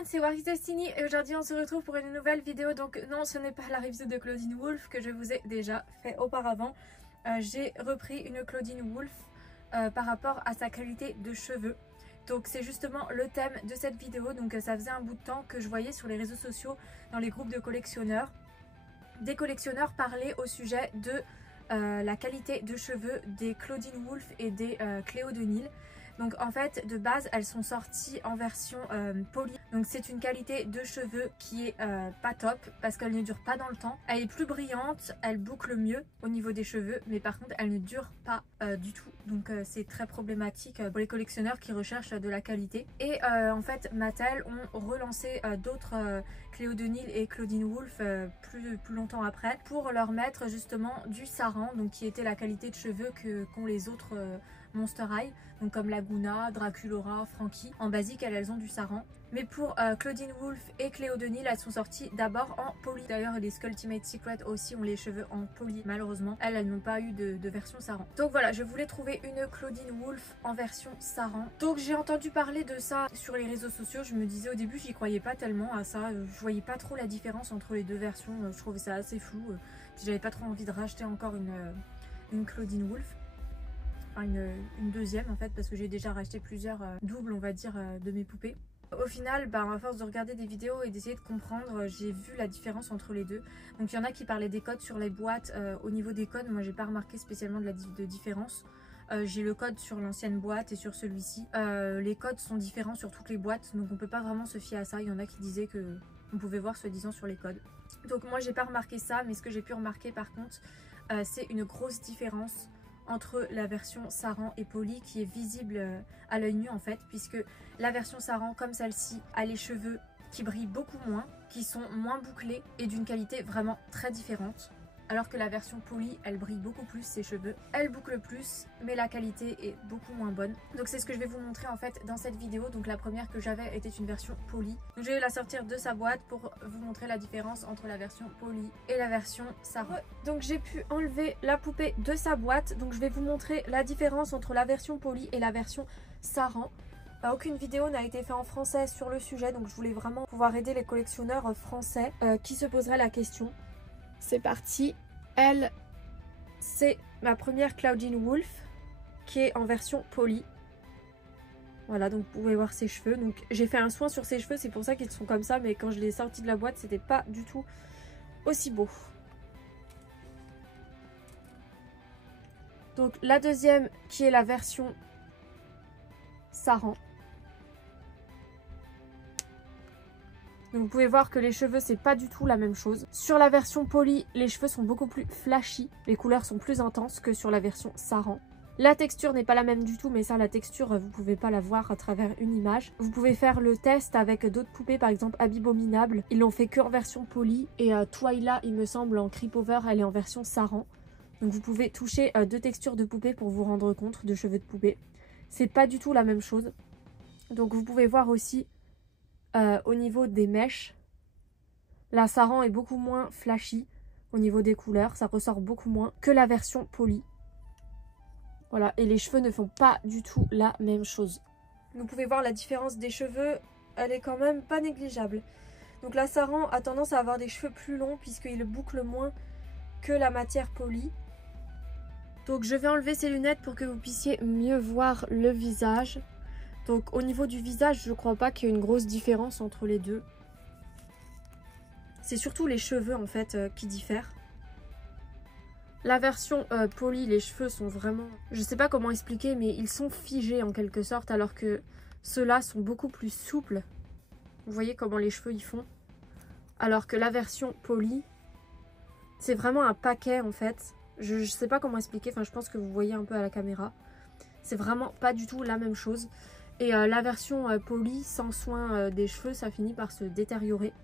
monde, c'est Waris Destiny et aujourd'hui on se retrouve pour une nouvelle vidéo. Donc non, ce n'est pas la review de Claudine Wolf que je vous ai déjà fait auparavant. J'ai repris une Claudine Wolf par rapport à sa qualité de cheveux. Donc c'est justement le thème de cette vidéo. Donc ça faisait un bout de temps que je voyais sur les réseaux sociaux, dans les groupes de collectionneurs, des collectionneurs parler au sujet de la qualité de cheveux des Claudine Wolf et des Cléo de Nil. Donc en fait de base elles sont sorties en version poly. Donc c'est une qualité de cheveux qui est pas top parce qu'elle ne dure pas dans le temps. Elle est plus brillante, elle boucle mieux au niveau des cheveux, mais par contre elle ne dure pas du tout. Donc c'est très problématique pour les collectionneurs qui recherchent de la qualité. Et en fait Mattel ont relancé d'autres Cléo de Nil et Claudine Wolf plus longtemps après pour leur mettre justement du saran, donc qui était la qualité de cheveux qu'ont les autres Monster High, donc comme Laguna, Draculora, Frankie. En basique elles ont du saran. Mais pour Claudine Wolf et Cléo de Nil, elles sont sorties d'abord en poly. D'ailleurs les Ultimate Secret aussi ont les cheveux en poly. Malheureusement elles n'ont pas eu de version saran. Donc voilà, je voulais trouver une Claudine Wolf en version saran. Donc j'ai entendu parler de ça sur les réseaux sociaux. Je me disais au début j'y croyais pas tellement à ça. Je voyais pas trop la différence entre les deux versions. Je trouvais ça assez flou. J'avais pas trop envie de racheter encore une Claudine Wolf. Enfin une deuxième en fait, parce que j'ai déjà racheté plusieurs doubles on va dire de mes poupées. Au final, à force de regarder des vidéos et d'essayer de comprendre, j'ai vu la différence entre les deux. Donc il y en a qui parlaient des codes sur les boîtes. Au niveau des codes, moi j'ai pas remarqué spécialement de différence. J'ai le code sur l'ancienne boîte et sur celui-ci. Les codes sont différents sur toutes les boîtes, donc on peut pas vraiment se fier à ça. Il y en a qui disaient que on pouvait voir soi-disant sur les codes. Donc moi j'ai pas remarqué ça, mais ce que j'ai pu remarquer par contre, c'est une grosse différence entre la version saran et poly qui est visible à l'œil nu en fait, puisque la version saran comme celle-ci a les cheveux qui brillent beaucoup moins, qui sont moins bouclés et d'une qualité vraiment très différente. Alors que la version poly, elle brille beaucoup plus ses cheveux, elle boucle plus, mais la qualité est beaucoup moins bonne. Donc c'est ce que je vais vous montrer en fait dans cette vidéo. Donc la première que j'avais était une version poly. Donc je vais la sortir de sa boîte pour vous montrer la différence entre la version poly et la version saran. Donc j'ai pu enlever la poupée de sa boîte. Donc je vais vous montrer la différence entre la version poly et la version saran. Aucune vidéo n'a été faite en français sur le sujet, donc je voulais vraiment pouvoir aider les collectionneurs français qui se poseraient la question. C'est parti. Elle, c'est ma première Claudine Wolf qui est en version poly. Voilà, donc vous pouvez voir ses cheveux. Donc j'ai fait un soin sur ses cheveux, c'est pour ça qu'ils sont comme ça, mais quand je l'ai sorti de la boîte, c'était pas du tout aussi beau. Donc la deuxième qui est la version saran. Donc vous pouvez voir que les cheveux c'est pas du tout la même chose. Sur la version poly, les cheveux sont beaucoup plus flashy, les couleurs sont plus intenses que sur la version saran. La texture n'est pas la même du tout, mais ça la texture vous pouvez pas la voir à travers une image. Vous pouvez faire le test avec d'autres poupées, par exemple Abibominable. Ils l'ont fait que en version poly et Twyla il me semble en Creepover elle est en version saran. Donc vous pouvez toucher deux textures de poupées pour vous rendre compte de cheveux de poupée. C'est pas du tout la même chose. Donc vous pouvez voir aussi au niveau des mèches, la saran est beaucoup moins flashy au niveau des couleurs, ça ressort beaucoup moins que la version poly. Voilà, et les cheveux ne font pas du tout la même chose. Vous pouvez voir la différence des cheveux, elle est quand même pas négligeable. Donc la saran a tendance à avoir des cheveux plus longs puisqu'il boucle moins que la matière poly. Donc je vais enlever ces lunettes pour que vous puissiez mieux voir le visage. Donc au niveau du visage, je crois pas qu'il y ait une grosse différence entre les deux. C'est surtout les cheveux en fait qui diffèrent. La version poly, les cheveux sont vraiment... Je sais pas comment expliquer, mais ils sont figés en quelque sorte, alors que ceux-là sont beaucoup plus souples. Vous voyez comment les cheveux ils font. Alors que la version poly, c'est vraiment un paquet en fait. Je sais pas comment expliquer, enfin je pense que vous voyez un peu à la caméra. C'est vraiment pas du tout la même chose. Et la version poly, sans soin des cheveux, ça finit par se détériorer.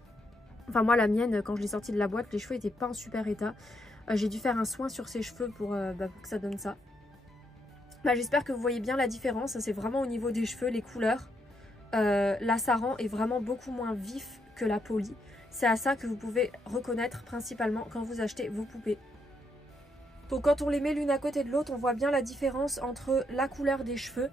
Enfin moi la mienne, quand je l'ai sortie de la boîte, les cheveux étaient pas en super état. J'ai dû faire un soin sur ses cheveux pour que ça donne ça. J'espère que vous voyez bien la différence. C'est vraiment au niveau des cheveux, les couleurs. La saran est vraiment beaucoup moins vif que la poly. C'est à ça que vous pouvez reconnaître principalement quand vous achetez vos poupées. Donc quand on les met l'une à côté de l'autre, on voit bien la différence entre la couleur des cheveux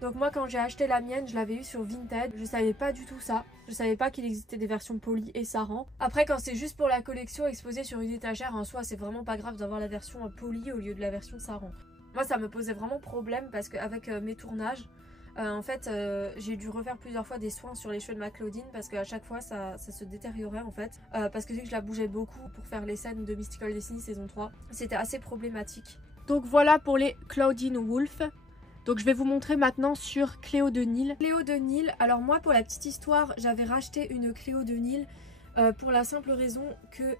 Donc moi quand j'ai acheté la mienne, je l'avais eu sur Vinted. Je savais pas du tout ça. Je savais pas qu'il existait des versions polies et Saran. Après quand c'est juste pour la collection exposée sur une étagère, en soi c'est vraiment pas grave d'avoir la version polie au lieu de la version Saran. Moi ça me posait vraiment problème parce qu'avec mes tournages, en fait j'ai dû refaire plusieurs fois des soins sur les cheveux de ma Claudine parce qu'à chaque fois ça se détériorait en fait. Parce que vu que je la bougeais beaucoup pour faire les scènes de Mystical Destiny saison 3, c'était assez problématique. Donc voilà pour les Claudine Wolf. Donc je vais vous montrer maintenant sur Cléo de Nil. Cléo de Nil, alors moi pour la petite histoire, j'avais racheté une Cléo de Nil pour la simple raison que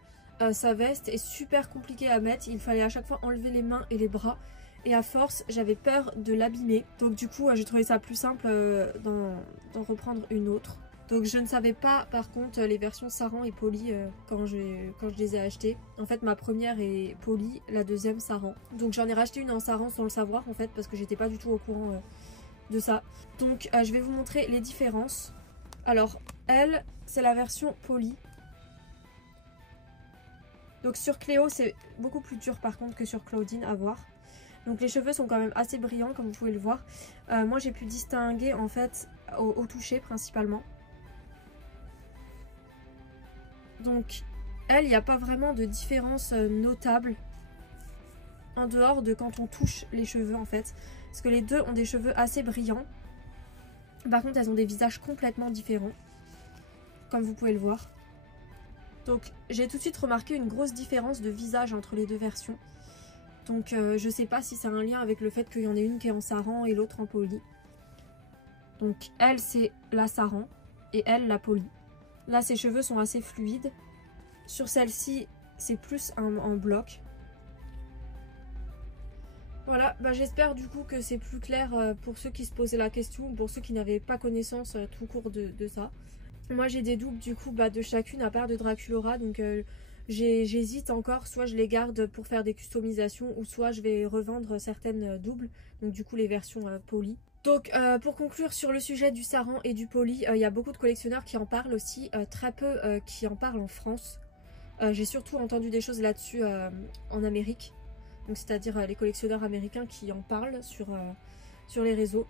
sa veste est super compliquée à mettre. Il fallait à chaque fois enlever les mains et les bras. Et à force, j'avais peur de l'abîmer. Donc du coup, j'ai trouvé ça plus simple d'en reprendre une autre. Donc je ne savais pas par contre les versions Saran et Poly quand je les ai achetées. En fait ma première est Poly, la deuxième Saran. Donc j'en ai racheté une en Saran sans le savoir en fait parce que j'étais pas du tout au courant de ça. Donc je vais vous montrer les différences. Alors elle c'est la version Poly. Donc sur Cléo c'est beaucoup plus dur par contre que sur Claudine à voir. Donc les cheveux sont quand même assez brillants comme vous pouvez le voir. Moi j'ai pu distinguer en fait au toucher principalement. Donc elle, il n'y a pas vraiment de différence notable en dehors de quand on touche les cheveux en fait. Parce que les deux ont des cheveux assez brillants. Par contre elles ont des visages complètement différents. Comme vous pouvez le voir. Donc j'ai tout de suite remarqué une grosse différence de visage entre les deux versions. Donc je sais pas si c'est un lien avec le fait qu'il y en ait une qui est en Saran et l'autre en Poly. Donc elle c'est la Saran et elle la Poly. Là ses cheveux sont assez fluides. Sur celle-ci c'est plus en bloc. Voilà, bah, j'espère du coup que c'est plus clair pour ceux qui se posaient la question ou pour ceux qui n'avaient pas connaissance tout court de ça. Moi j'ai des doubles du coup de chacune à part de Draculaura. Donc j'hésite encore, soit je les garde pour faire des customisations ou soit je vais revendre certaines doubles. Donc du coup les versions Poly. Donc pour conclure sur le sujet du Saran et du Poly, il y a beaucoup de collectionneurs qui en parlent aussi, très peu qui en parlent en France. J'ai surtout entendu des choses là-dessus en Amérique, donc c'est-à-dire les collectionneurs américains qui en parlent sur les réseaux.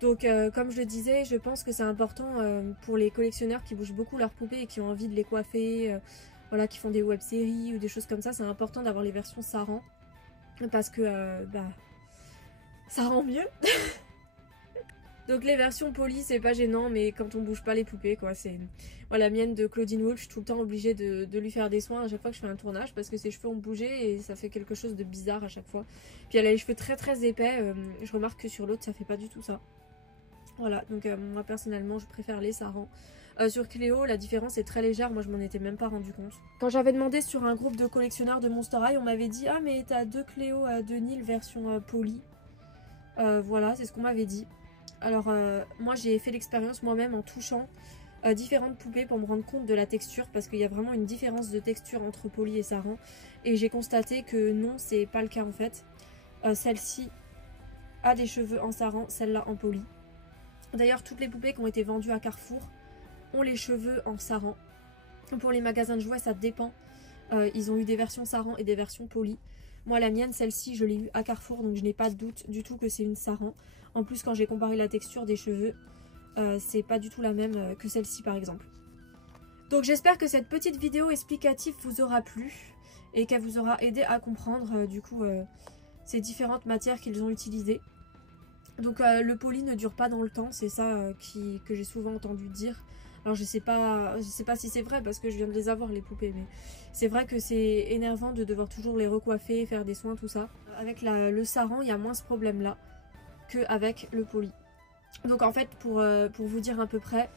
Donc comme je le disais, je pense que c'est important pour les collectionneurs qui bougent beaucoup leurs poupées et qui ont envie de les coiffer, voilà, qui font des web-séries ou des choses comme ça, c'est important d'avoir les versions Saran parce que ça rend mieux. Donc les versions Poly c'est pas gênant, mais quand on bouge pas les poupées quoi, c'est... Voilà, la mienne de Claudine Wolf, je suis tout le temps obligée de lui faire des soins à chaque fois que je fais un tournage parce que ses cheveux ont bougé et ça fait quelque chose de bizarre à chaque fois. Puis elle a les cheveux très très épais, je remarque que sur l'autre ça fait pas du tout ça. Voilà, donc moi personnellement je préfère les Saran. Sur Cléo la différence est très légère, moi je m'en étais même pas rendu compte. Quand j'avais demandé sur un groupe de collectionneurs de Monster High, on m'avait dit ah mais t'as deux Cléo de Nil version Poly. Voilà, c'est ce qu'on m'avait dit. Alors moi j'ai fait l'expérience moi-même en touchant différentes poupées pour me rendre compte de la texture parce qu'il y a vraiment une différence de texture entre Poly et Saran et j'ai constaté que non c'est pas le cas en fait. Celle-ci a des cheveux en Saran, celle-là en Poly. D'ailleurs toutes les poupées qui ont été vendues à Carrefour ont les cheveux en Saran. Pour les magasins de jouets ça dépend, ils ont eu des versions Saran et des versions Poly. Moi la mienne, celle-ci je l'ai eu à Carrefour donc je n'ai pas de doute du tout que c'est une Saran. En plus quand j'ai comparé la texture des cheveux, c'est pas du tout la même que celle-ci par exemple. Donc j'espère que cette petite vidéo explicative vous aura plu et qu'elle vous aura aidé à comprendre du coup ces différentes matières qu'ils ont utilisées. Donc le Poly ne dure pas dans le temps, c'est ça que j'ai souvent entendu dire. Alors je sais pas si c'est vrai parce que je viens de les avoir les poupées, mais c'est vrai que c'est énervant de devoir toujours les recoiffer, faire des soins, tout ça. Avec le Saran, il y a moins ce problème là qu'avec le Poly. Donc en fait pour vous dire à peu près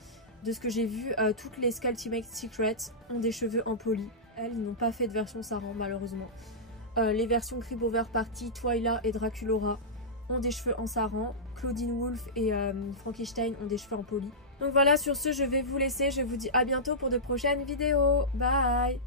de ce que j'ai vu, toutes les Sculptimate Secrets ont des cheveux en Poly. Elles, ils n'ont pas fait de version Saran malheureusement. Les versions Creepover Party, Twyla et Draculaura ont des cheveux en Saran. Claudine Wolf et Frankenstein ont des cheveux en Poly. Donc voilà, sur ce je vais vous laisser, je vous dis à bientôt pour de prochaines vidéos. Bye!